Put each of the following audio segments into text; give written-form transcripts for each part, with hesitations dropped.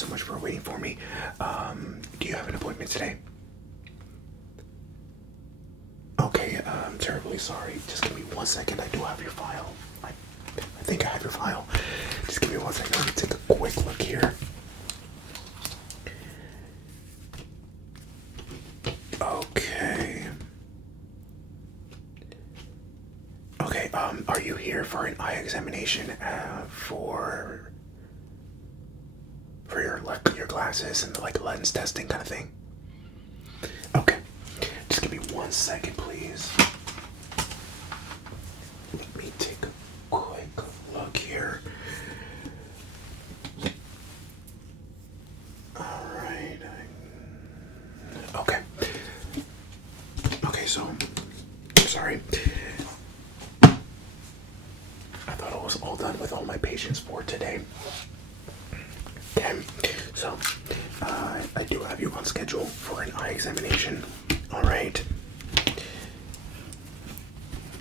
so much for waiting for me. Do you have an appointment today? Okay, I'm terribly sorry. Just give me 1 second. I do have your file. I think I have your file. Just give me 1 second. Let me take a quick look here. Okay. Okay, are you here for an eye examination, for your glasses and like lens testing kind of thing? Okay. Just give me 1 second, please. Let me take a quick look here. Alright. Okay. Okay, so, sorry. I thought I was all done with all my patients for today. Okay, so, I do have you on schedule for an eye examination. Alright.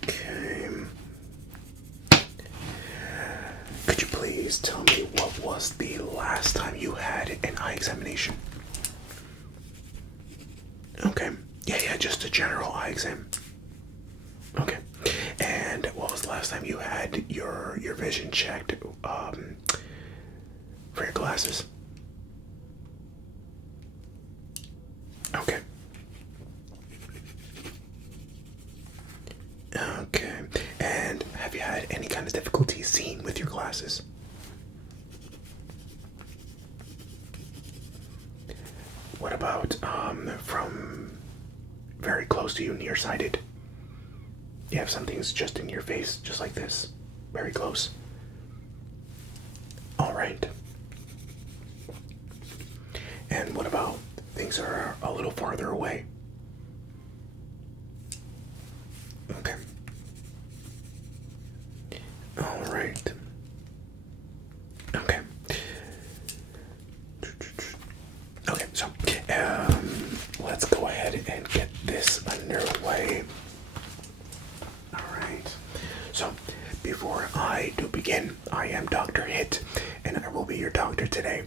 Okay. Could you please tell me what was the last time you had an eye examination? Okay. Yeah, just a general eye exam. Okay. And what was the last time you had your vision checked for your glasses? Okay. Okay. And have you had any kind of difficulty seeing with your glasses? What about from very close to you, nearsighted? You have something's just in your face, just like this, very close. All right. And what about things that are a little farther away? Okay. All right. Okay. Okay, so let's go ahead and get this underway. All right. So before I do begin, I am Dr. Hit, and I will be your doctor today.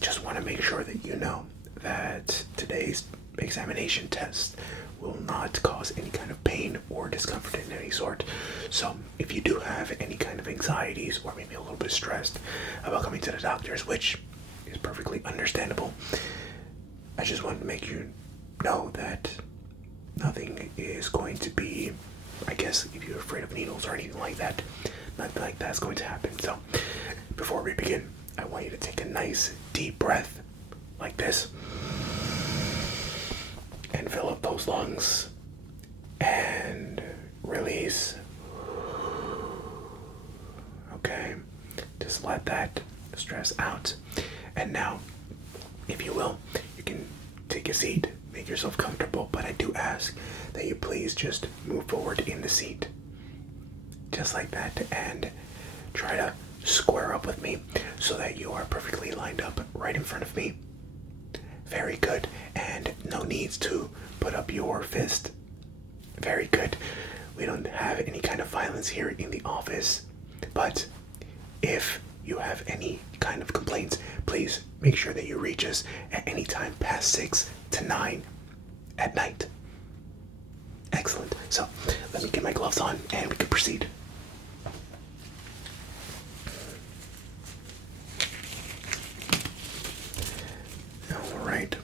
Just want to make sure that you know that today's examination test will not cause any kind of pain or discomfort in any sort. So if you do have any kind of anxieties or maybe a little bit stressed about coming to the doctors, which is perfectly understandable, I just want to make you know that nothing is going to be, I guess, if you're afraid of needles or anything like that, nothing like that's going to happen. So before we begin, I want you to take a nice deep breath like this and fill up those lungs and release. Okay, just let that stress out. And now, if you will, you can take a seat, make yourself comfortable, but I do ask that you please just move forward in the seat, just like that, and try to square up with me so that you are perfectly lined up right in front of me. Very good. And no needs to put up your fist. Very good. We don't have any kind of violence here in the office, but if you have any kind of complaints, please make sure that you reach us at any time past 6 to 9 at night. Excellent. So let me get my gloves on and we can proceed. All right.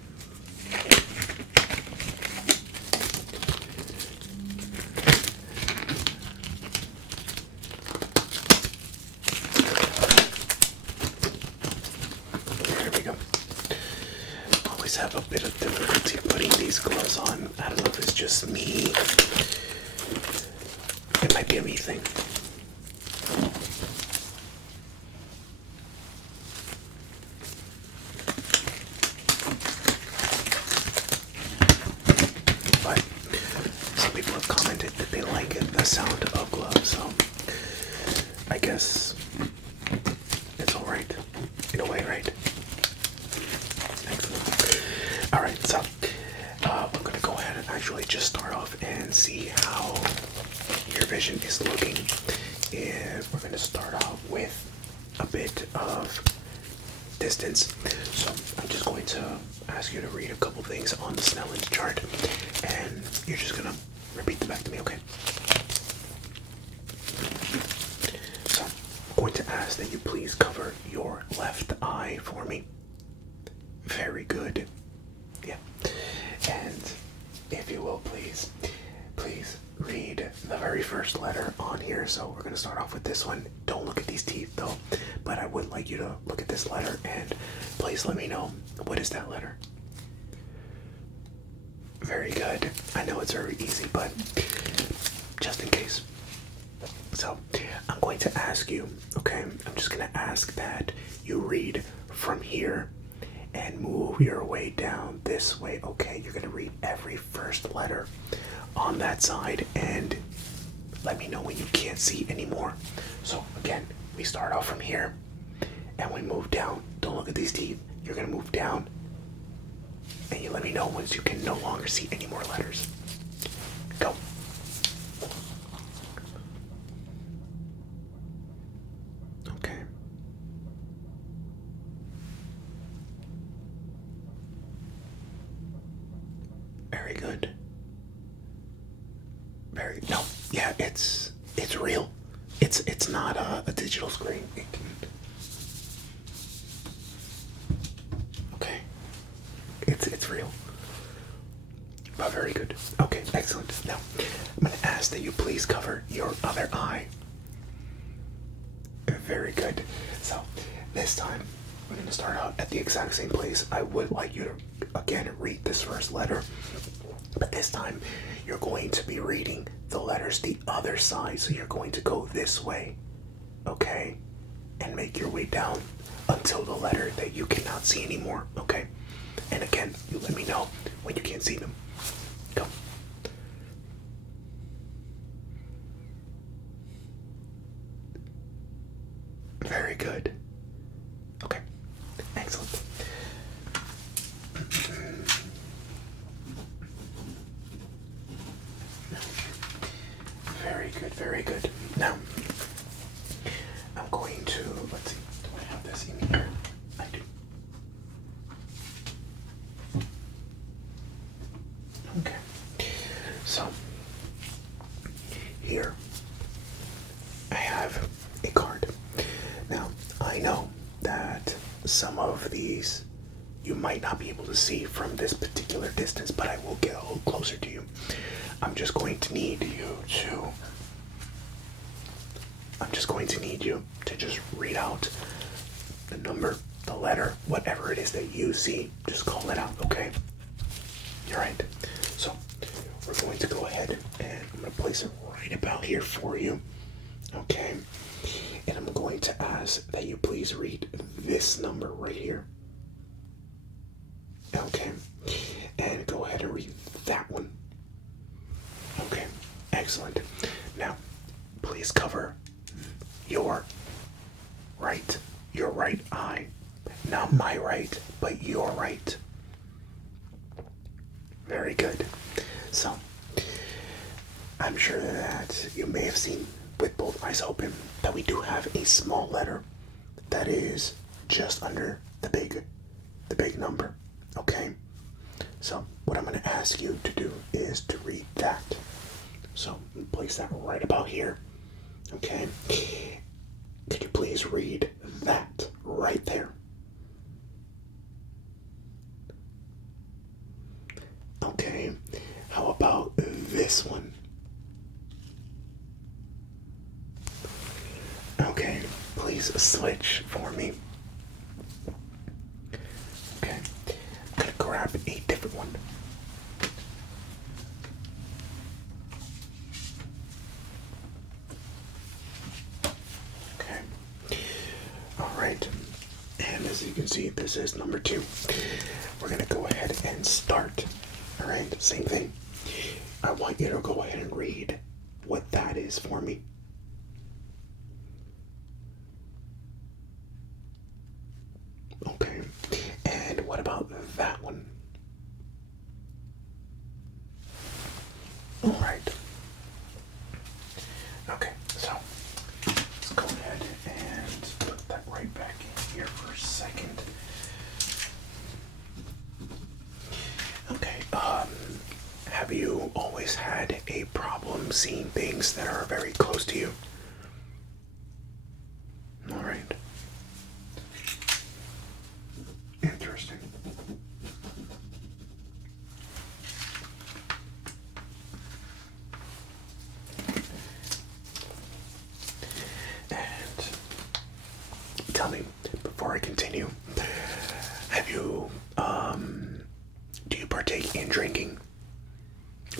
There we go. Always have a bit of difficulty putting these gloves on. I don't know if it's just me. It might be a me thing. But some people have commented that they like the sound of gloves, so I guess it's alright. In a way, right? Excellent. Alright, so I'm going to go ahead and actually just start off and see how your vision is looking. And we're going to start off with a bit of distance. So I'm just going to ask you to read a couple things on the Snellen chart, and you're just gonna repeat them back to me, okay? So I'm going to ask that you please cover your left eye for me. Very good. Yeah. And if you will, please read the very first letter on here. So we're going to start off with this one. Don't look at these teeth though, but I would like you to look at this letter and please let me know, what is that letter? Very good. I know it's very easy, but just in case. So I'm going to ask you, okay, I'm just going to ask that you read from here and move your way down this way, okay? You're going to read every first letter on that side and let me know when you can't see anymore. So again, we start off from here and we move down. Don't look at these teeth. You're going to move down and you let me know once you can no longer see any more letters. Go. Okay. Very good. No, yeah, it's real. It's not a digital screen. Okay. It's real. But very good. Okay, excellent. Now, I'm going to ask that you please cover your other eye. Very good. So, this time, we're going to start out at the exact same place. I would like you to, again, read this first letter. But this time, you're going to be reading the letters the other side. So you're going to go this way, okay? And make your way down until the letter that you cannot see anymore, okay? And again, you let me know when you can't see them. Go. Very good. Okay, excellent. Very good, very good. Now, I'm going to, let's see, do I have this in here? I do. Okay, so here I have a card. Now, I know that some of these you might not be able to see from this particular distance, but I will get a little closer to you. I'm just going to need you to just read out the number, the letter, whatever it is that you see, just call it out, okay? You're right. So we're going to go ahead and I'm going to place it right about here for you, okay? And I'm going to ask that you please read this number right here. Okay. And go ahead and read that one. Okay. Excellent. Now, please cover your right eye. Not my right, but your right. Very good. So, I'm sure that you may have seen with both eyes open that we do have a small letter that is just under the big number. Okay? So, what I'm going to ask you to do is to read that. So, place that right about here. Okay? Could you please read that right there? Okay. How about this one? Okay. Please switch for me. Okay. I'm going to grab a different one. Alright, and as you can see, this is number 2. We're going to go ahead and start. Alright, same thing. I want you to go ahead and read what that is for me. Okay, and what about that one? Alright. Okay, so let's go ahead and put that right back in here for a second. always had a problem seeing things that are very close to you? Alright. Interesting. And tell me, before I continue, have you, do you partake in drinking?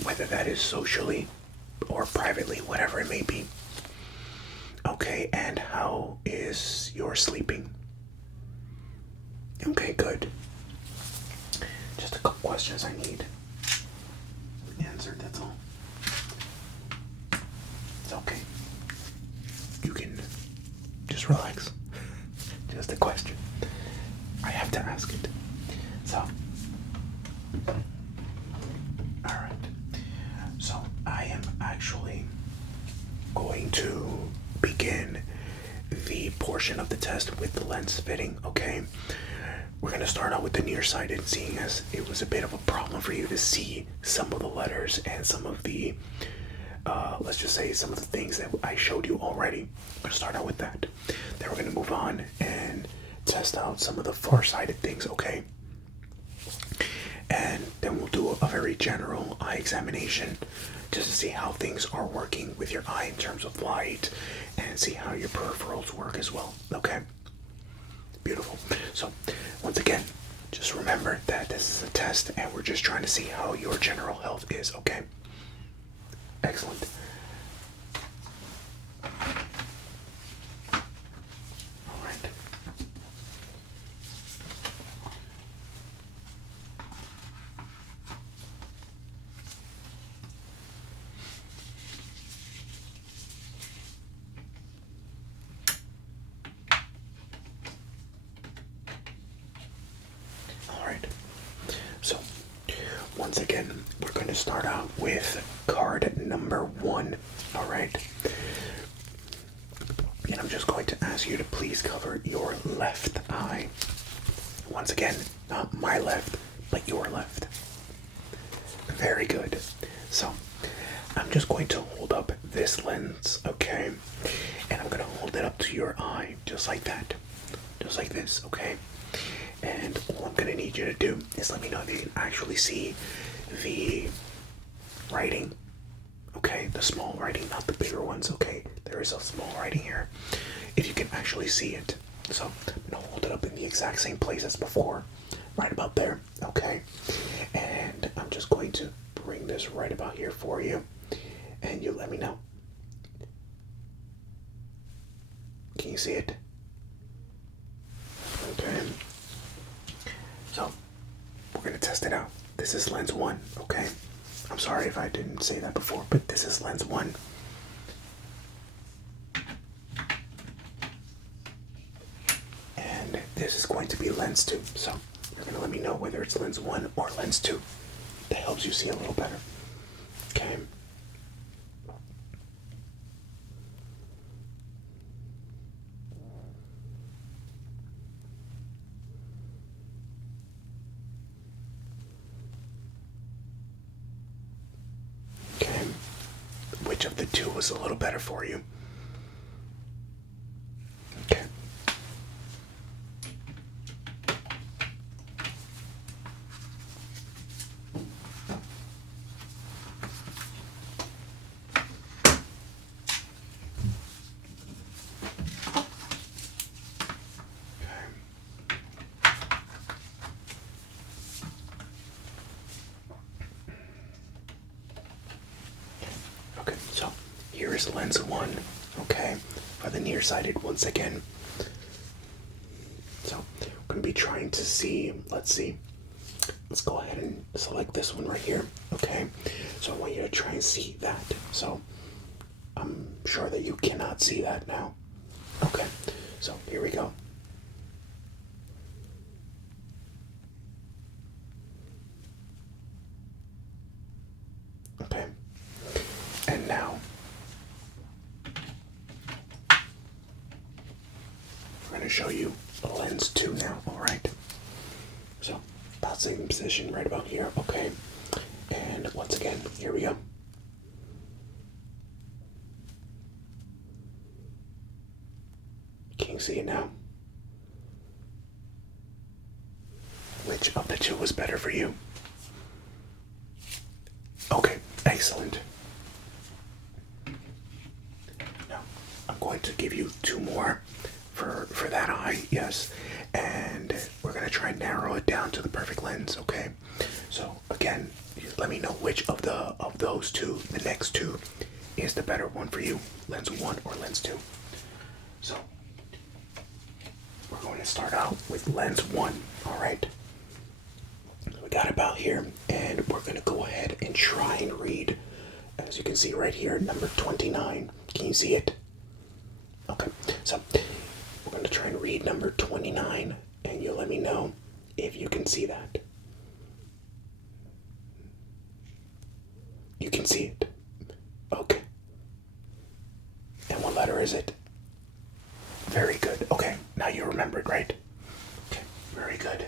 Whether that is socially or privately, whatever it may be. Okay, and how is your sleeping? Okay, good. Just a couple questions I need answered, that's all. It's okay. You can just relax. Just a question. I have to ask it. So, alright. So, I am actually going to begin the portion of the test with the lens fitting, okay? We're going to start out with the nearsighted, seeing as it was a bit of a problem for you to see some of the letters and some of the, let's just say some of the things that I showed you already. We're going to start out with that. Then we're going to move on and test out some of the far-sighted things, okay? And then we'll do a very general eye examination just to see how things are working with your eye in terms of light and see how your peripherals work as well, okay? Beautiful. So, once again, just remember that this is a test and we're just trying to see how your general health is, okay? Excellent. All right. All right. So, once again, we're going to start out with card number 1. All right. And I'm just going to ask you to please cover your left eye. Once again, not my left, but your left. Very good. So, I'm just going to hold up this lens, okay? And I'm going to hold it up to your eye, just like that. Just like this, okay? And all I'm going to need you to do is let me know if you can actually see the writing, okay? The small writing, not the bigger ones, okay? There is a small writing here. If you can actually see it. So I'm going to hold it up in the exact same place as before, right about there, okay? And I'm just going to bring this right about here for you, and you let me know. Can you see it? Okay. So, we're going to test it out. This is lens 1, okay? I'm sorry if I didn't say that before, but this is lens 1. And this is going to be lens 2. So, you're going to let me know whether it's lens 1 or lens 2. That helps you see a little better. Okay? Okay. Which of the two was a little better for you? Okay. Okay, so here is lens 1, okay, for the nearsighted once again. So we're going to be trying to see, let's go ahead and select this one right here, okay? So I want you to try and see that. So I'm sure that you cannot see that now. Okay, so here we go. Okay, and now we're going to show you lens 2 now, alright? So, about same position right about here, okay? And once again, here we go. see it now? Which of the two was better for you? Okay, excellent. Now, I'm going to give you two more for that eye, yes. And we're going to try and narrow it down to the perfect lens, okay? So, again, let me know which of those two, the next two, is the better one for you. Lens 1 or lens 2. So, we're going to start out with lens 1, alright? We got about here, and we're going to go ahead and try and read, as you can see right here, number 29. Can you see it? Okay, so we're going to try and read number 29, and you'll let me know if you can see that. You can see it. Okay. And what letter is it? Very good. Okay, now you remembered, right? Okay, very good.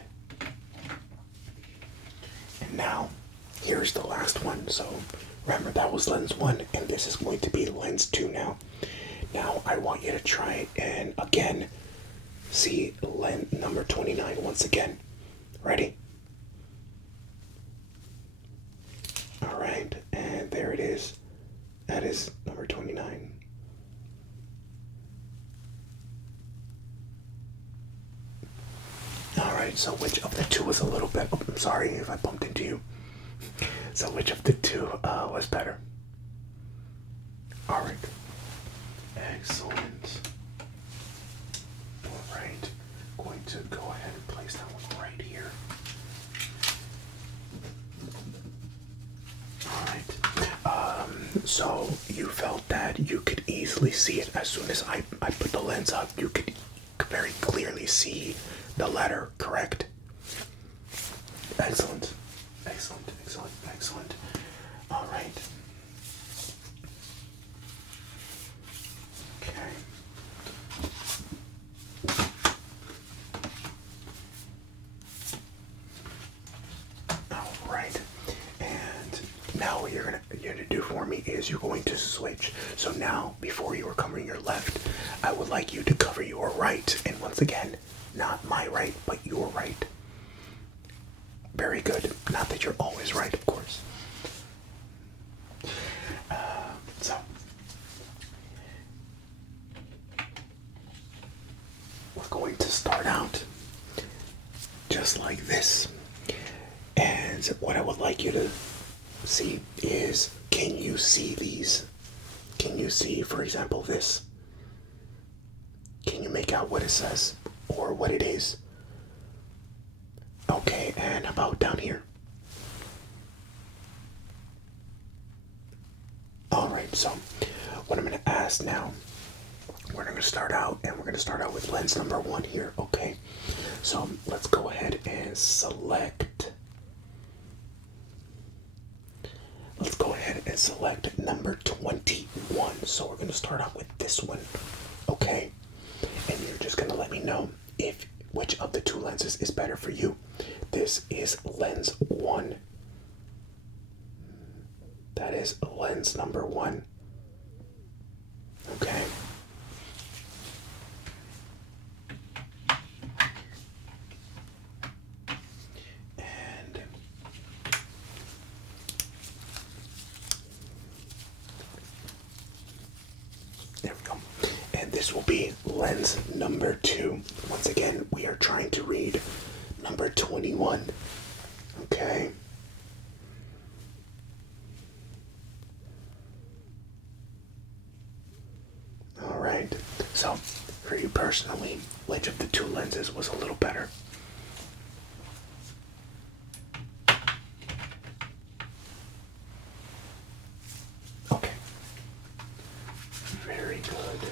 And now, here's the last one. So, remember that was lens 1, and this is going to be lens 2 now. Now, I want you to try and, again, see lens number 29 once again. Ready? Alright, and there it is. That is number 29. Alright, so which of the two was a little bit... Oh, I'm sorry if I bumped into you. So which of the two was better? Alright. Excellent. Alright. Going to go ahead and place that one right here. Alright. So you felt that you could easily see it as soon as I put the lens up. You could very clearly see the letter, correct? Excellent. Excellent, excellent, excellent. All right. Okay. All right. And now what you're gonna do for me is you're going to switch. So now, before you were covering your left, I would like you to cover your right. And once again, not my right, but your right. Very good. Not that you're always right, of course. So, we're going to start out just like this. And what I would like you to see is, can you see these? Can you see, for example, this? Can you make out what it says or what it is? Okay, and how about down here? Alright, so what I'm going to ask now, we're going to start out, and we're going to start out with lens number 1 here, okay? So let's go ahead and select. Let's go ahead and select number 21. So we're going to start out with this one, okay? And you're just going to let me know if which of the two lenses is better for you. This is lens 1. That is lens number 1. Okay. And there we go. And this will be lens number 2. Once again, we are trying to read number 21. Okay. Alright. So, for you personally, which of the two lenses was a little better? Okay. Very good.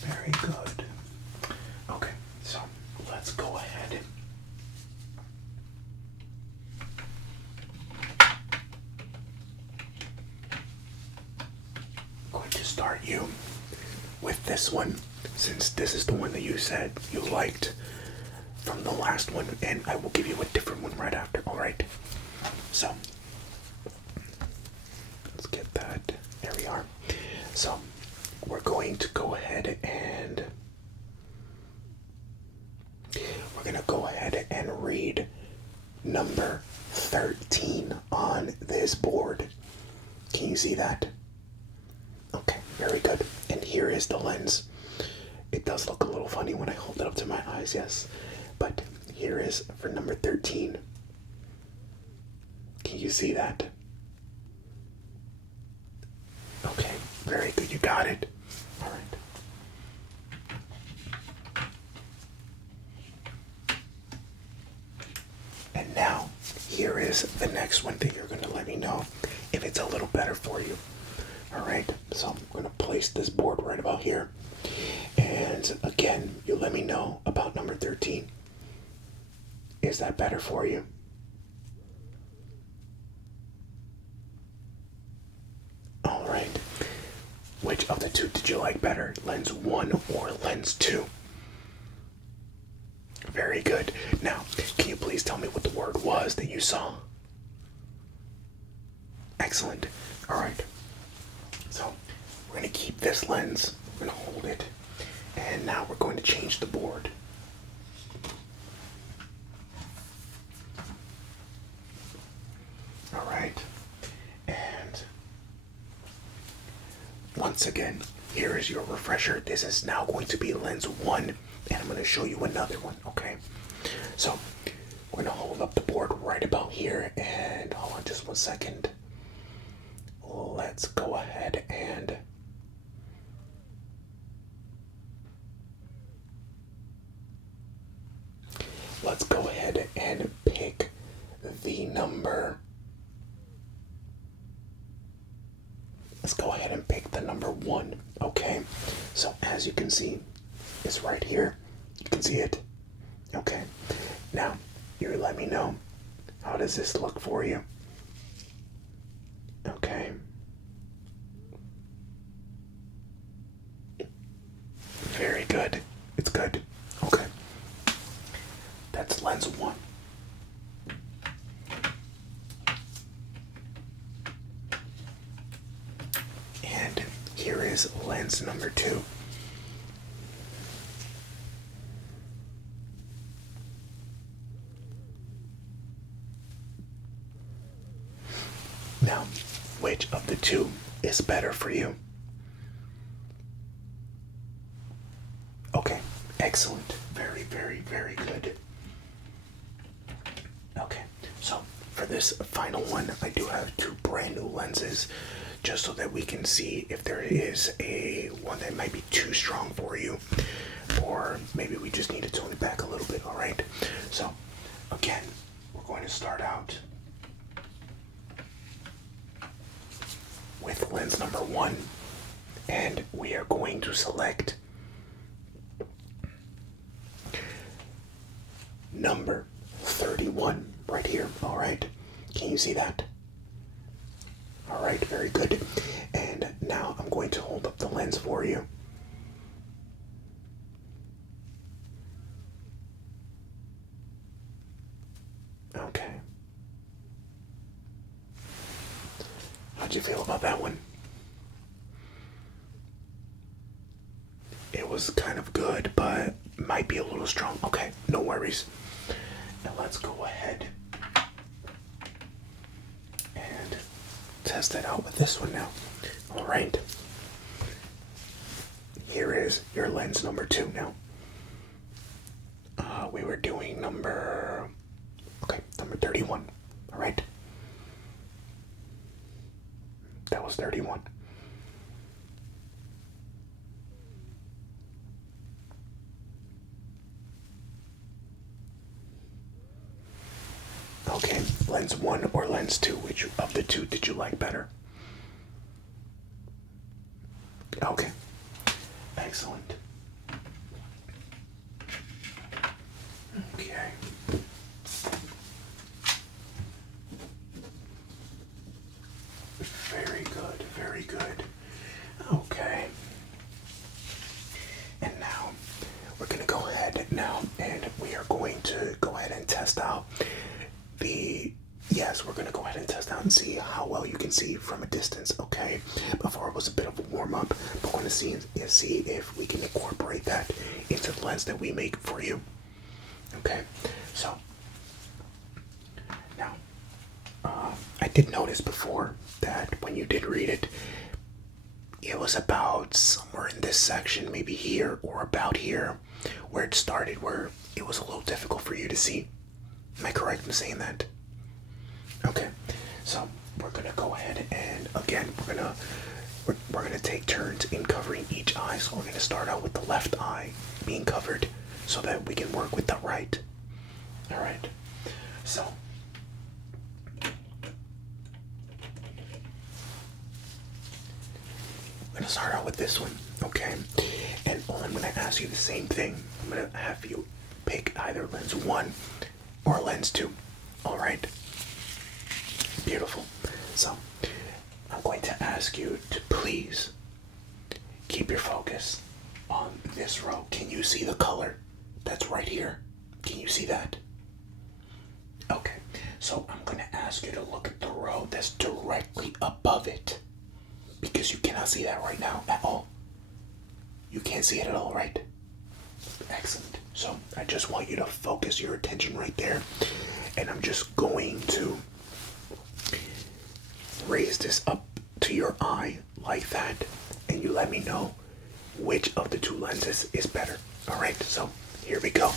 Very good. Okay, so let's go ahead. I'm going to start you with this one, since this is the one that you said you liked from the last one, and I will give you a different one right after, alright? So, let's get that. There we are. So we're going to go ahead and read number 13 on this board. Can you see that? Okay, very good. And here is the lens. It does look a little funny when I hold it up to my eyes, yes. But here is for number 13. Can you see that? Okay, very good. You got it. All right. And now, here is the next one that you're going to let me know if it's a little better for you. All right, so I'm going to place this board right about here. And again, you let me know about number 13. Is that better for you? All right. Which of the two did you like better? Lens 1 or lens 2? Very good. Now, can you please tell me what the word was that you saw? Excellent. All right. So, we're going to keep this lens. We're going to hold it. And now we're going to change the board. All right. And once again, here is your refresher. This is now going to be lens 1, and I'm going to show you another one, okay? So, we're going to hold up the board right about here, and hold on just 1 second. Let's go ahead and pick the number. Let's go ahead and pick the number 1, okay? So as you can see, it's right here. You can see it, okay? Now, you let me know, how does this look for you? Okay. Very good. It's good. Okay. That's lens 1. And here is lens number 2. Now, which of the two is better for you? Okay, excellent. Very, very, very good. Okay, so for this final one, I do have 2 brand new lenses, just so that we can see if there is a one that might be too strong for you, or maybe we just need to tone it back a little bit, all right? So, again, we're going to start out with lens number 1, and we are going to select number 31 right here. All right, can you see that? All right, very good. And now I'm going to hold up the lens for you. Okay. How'd you feel about that one? It was kind of good, but might be a little strong. Okay, no worries. Now let's go ahead and test it out with this one now. All right. Here is your lens number 2 now. We were doing number 31. All right. That was 31. Okay, lens 1 or lens 2, which of the two did you like better? Okay, excellent. Okay. Very good, very good. Okay. And now we're going to go ahead now and we are going to go ahead and test out we're going to go ahead and test out and see how well you can see from a distance, okay? Before it was a bit of a warm-up, to see if we can incorporate that into the lens that we make for you. Okay, so now I did notice before that when you did read it, it was about somewhere in this section, maybe here or about here, where it started, where it was a little difficult for you to see. Am I correct in saying that? Okay, so we're gonna go ahead and again we're gonna take turns in covering each eye. So we're gonna start out with the left eye being covered so that we can work with the right. All right. So I'm gonna start out with this one, okay? And I'm gonna ask you the same thing. I'm gonna have you pick either lens 1 or lens 2. All right. Beautiful. So I'm going to ask you to please keep your focus on this row. Can you see the color that's right here? Can you see that? Okay. So I'm going to ask you to look at the row that's directly above it, because you cannot see that right now at all. You can't see it at all, right? Excellent. So I just want you to focus your attention right there. And I'm just going to raise this up to your eye like that. And you let me know which of the two lenses is better. All right, so here we go.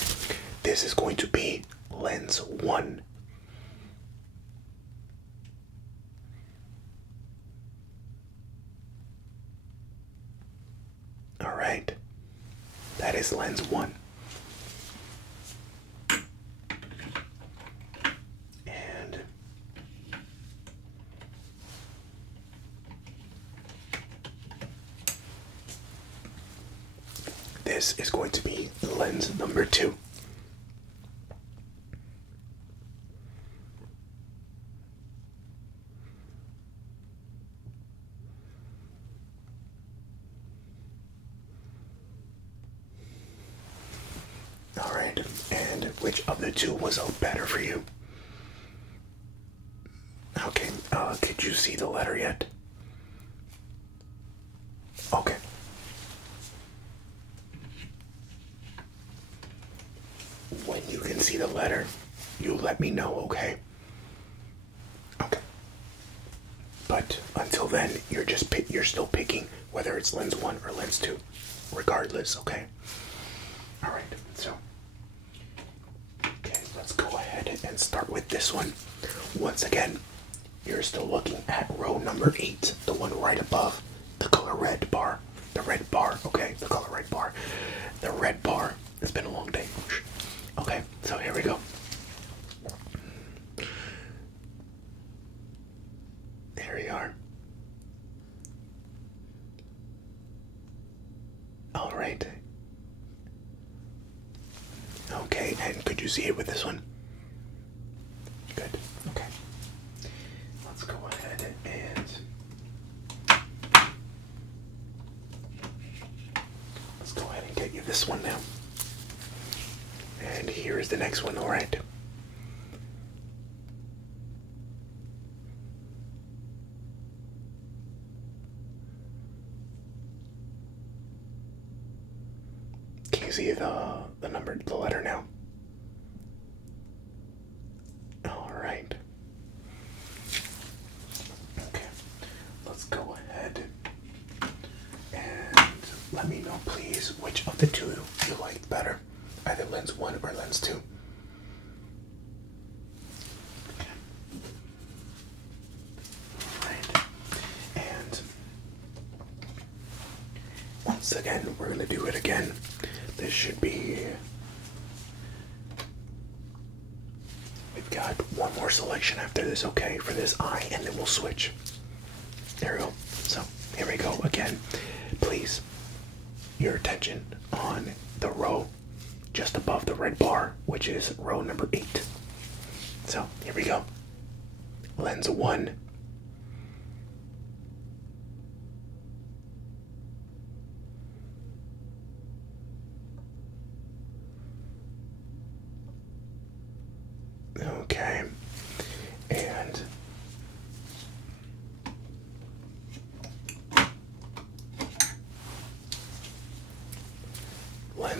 This is going to be lens 1. All right, that is lens 1. And this is going to be lens number 2. All right, and which of the two was better for you? Okay, could you see the letter yet? Okay. When you can see the letter, you let me know, okay? Okay. But until then, you're still picking whether it's lens 1 or lens 2, regardless, okay? All right, so okay, let's go ahead and start with this one. Once again, you're still looking at row number 8, the one right above the color red bar. The red bar, okay, the color red bar. The red bar. It's been a long day. Okay, so here we go. There we are. All right. Okay, and could you see it with this one? Good. Okay. Let's go ahead and get you this one now. And here is the next one, all right? Can you see the number, the letter now? All right. Okay, let's go ahead and let me know, please, which of the two you liked better, either lens 1 or lens 2. Okay. All right. And once again, we're gonna do it again. This should be. We've got one more selection after this, okay, for this eye, and then we'll switch. There we go. So here we go again. Please, your attention on the row just above the red bar, which is row number 8. So here we go. Lens 1. Okay. And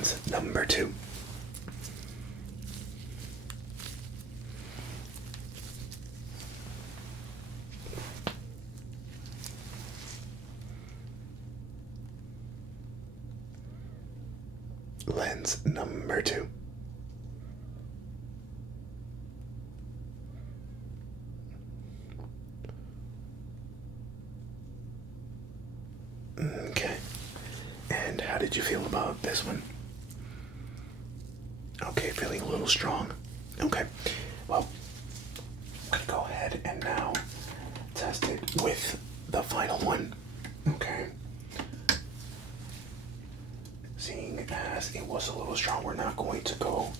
lens number 2. Lens number 2. Okay. And how did you feel about this one? Okay, feeling a little strong. Okay. Well, I'm gonna go ahead and now test it with the final one. Okay. Seeing as it was a little strong, we're not going to go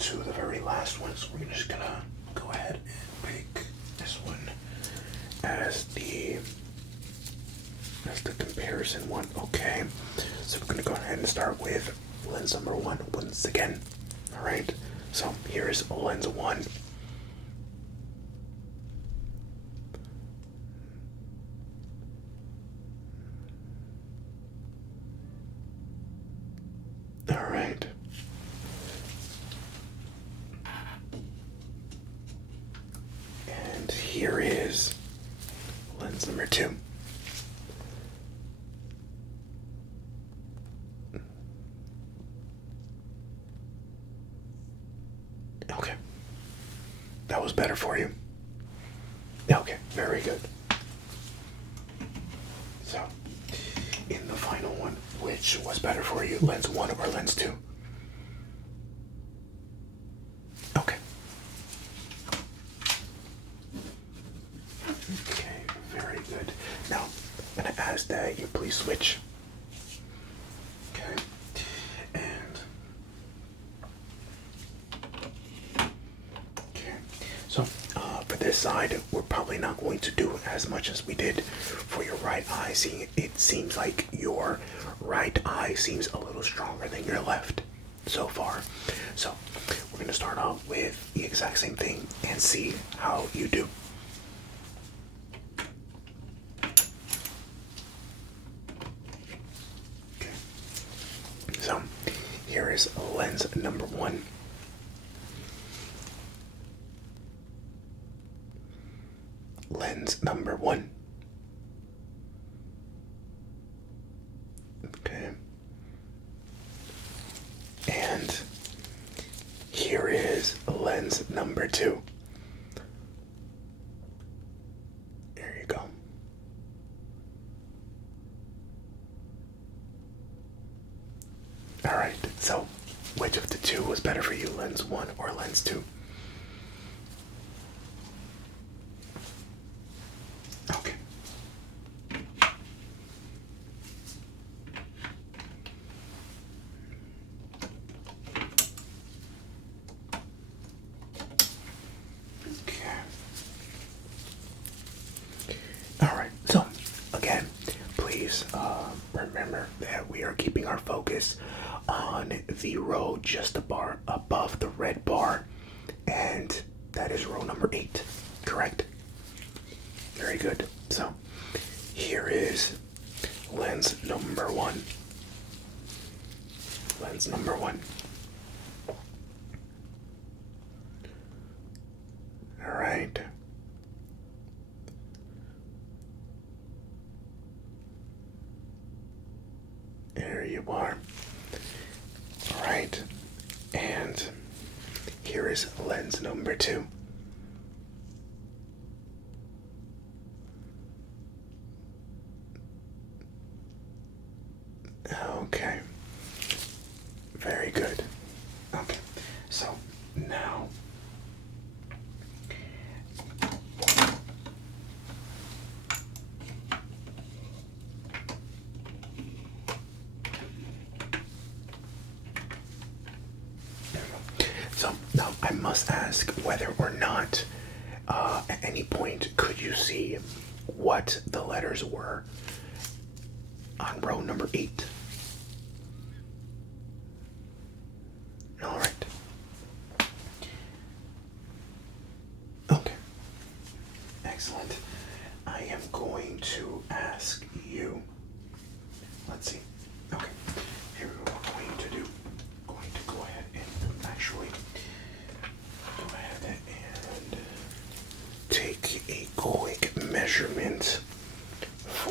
to the very last one, so we're just gonna go ahead and pick this one as the comparison one. Okay, so we're gonna go ahead and start with lens number 1 once again. All right, so here's lens 1. All right. And here is lens number 2. Okay. That was better for you. Okay, very good. So, in the final one, which was better for you, lens 1 or lens 2? Okay. Okay, very good. Now, I'm going to ask that you please switch. Okay. And okay. So, for this side, we're probably not going to do as much as we did for your right eye. Seeing it seems like your right eye seems a little stronger than your left so far. So, we're going to start off with the exact same thing and see how you do. Okay. So, here is lens number 1. Lens number 1. Okay. And here is lens number 2. There you go. All right, so which of the two was better for you, lens 1 or lens 2? Okay. Okay. All right, so again, please remember that we are keeping our focus on the row just above the red bar, and that is row number 8, correct? Very good. So here is lens number 1. Lens number 1. All right. There you are. All right. And here is lens number 2. Okay. Very good. Okay. So now I must ask whether or not at any point could you see what the letters were on row number 8? All right. Okay. Excellent. I am going to ask you. Let's see. Okay. Here we're going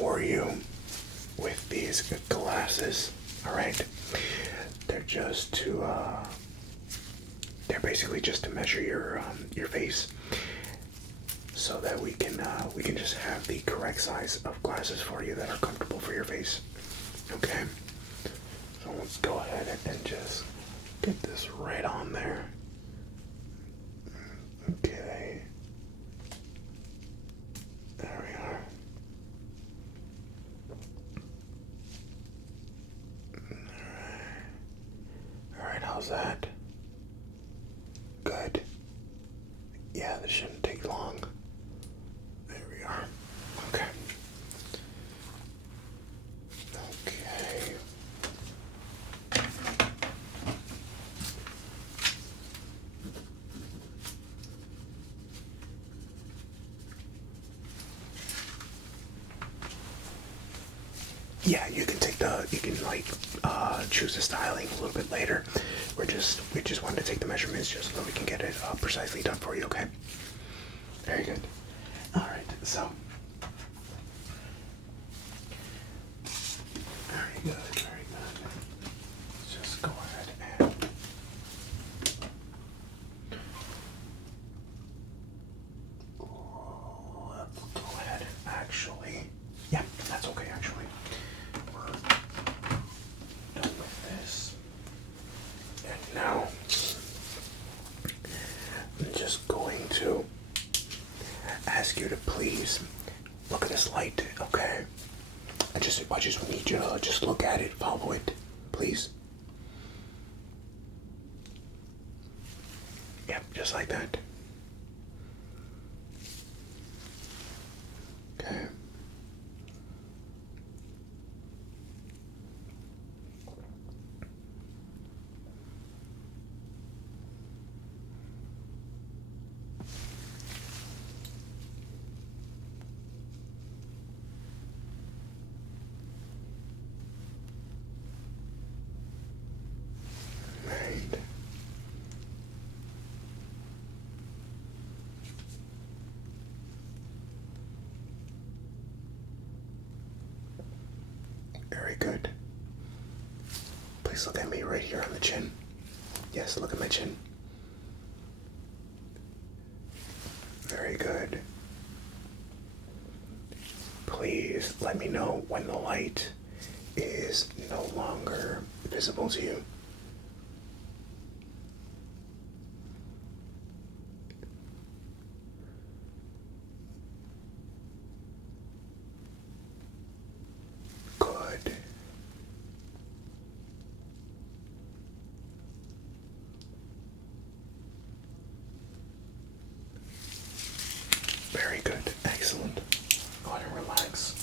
for you with these glasses. All right, they're just to they're basically just to measure your face, so that we can just have the correct size of glasses for you that are comfortable for your face. Okay, so let's go ahead and just get this right on there. Okay, there we are. Alright, how's that? Good. Yeah, this shouldn't take long. There we are. Okay. Okay. Yeah, you can choose the styling a little bit later. We just wanted to take the measurements just so that we can get it precisely done for you, okay? Very good. Alright, so. Very good, very good. Let's just go ahead and. Let's go ahead, actually. Yeah, that's okay, actually. We're done with this. And now, I'm just going to ask you to please look at this light, okay? I just need you to just look at it, follow it, please. Yep, just like that. Okay. Right. Very good. Please look at me right here on the chin. Yes, look at my chin. Very good. Please let me know when the light is no longer visible to you. Good. Very good. Excellent. Go ahead and relax.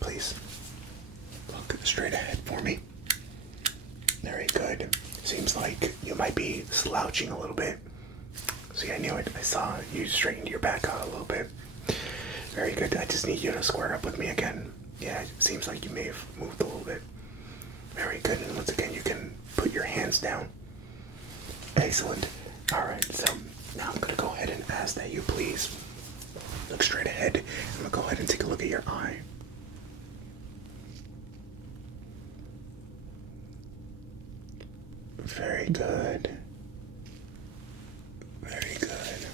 Please look straight ahead for me. Very good. Seems like you might be slouching a little bit. See, I knew it. I saw you straightened your back out a little bit. Very good. I just need you to square up with me again. Yeah, it seems like you may have moved a little bit. Very good. And once again, you can put your hands down. Excellent. Alright, so now I'm going to go ahead and ask that you please look straight ahead. I'm going to go ahead and take a look at your eye. Very good. Very good.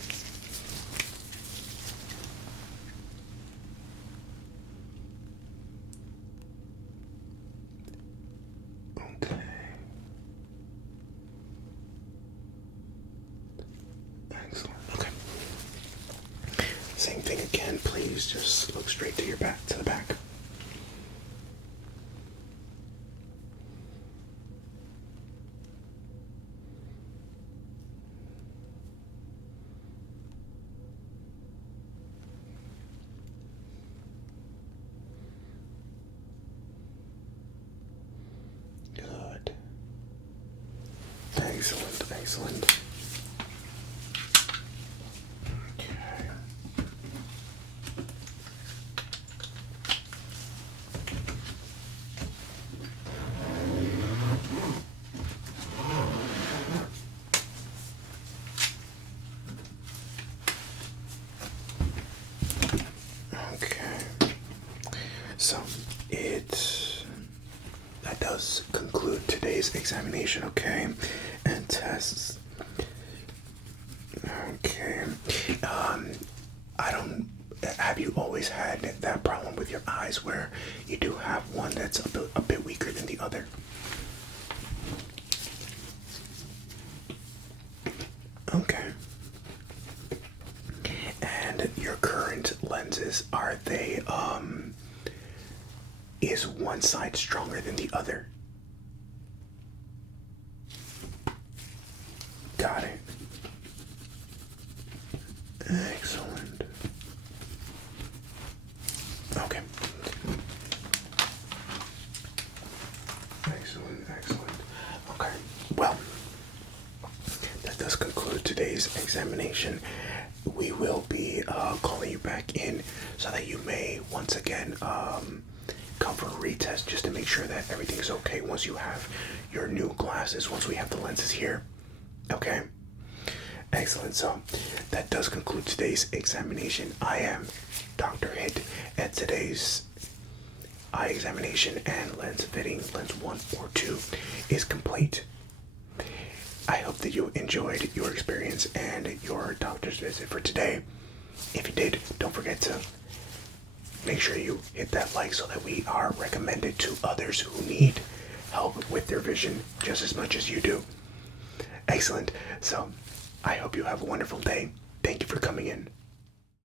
Okay. Excellent. Okay. Same thing again, please. Just look straight to your back, to the back. Excellent, excellent. Okay. Okay. So that does conclude today's examination, okay? And tests. Okay. I don't. Have you always had that problem with your eyes where you do have one that's a bit weaker than the other? Okay. And your current lenses, are they, is one side stronger than the other? Got it. Excellent. Okay. Excellent, excellent. Okay, well, that does conclude today's examination. We will be calling you back in so that you may once again come for a retest just to make sure that everything's okay once you have your new glasses, once we have the lenses here. Okay? Excellent. So that does conclude today's examination. I am Dr. Hit, and today's eye examination and lens fitting, lens 1 or 2, is complete. I hope that you enjoyed your experience and your doctor's visit for today. If you did, don't forget to make sure you hit that like so that we are recommended to others who need help with their vision just as much as you do. Excellent. So I hope you have a wonderful day. Thank you for coming in.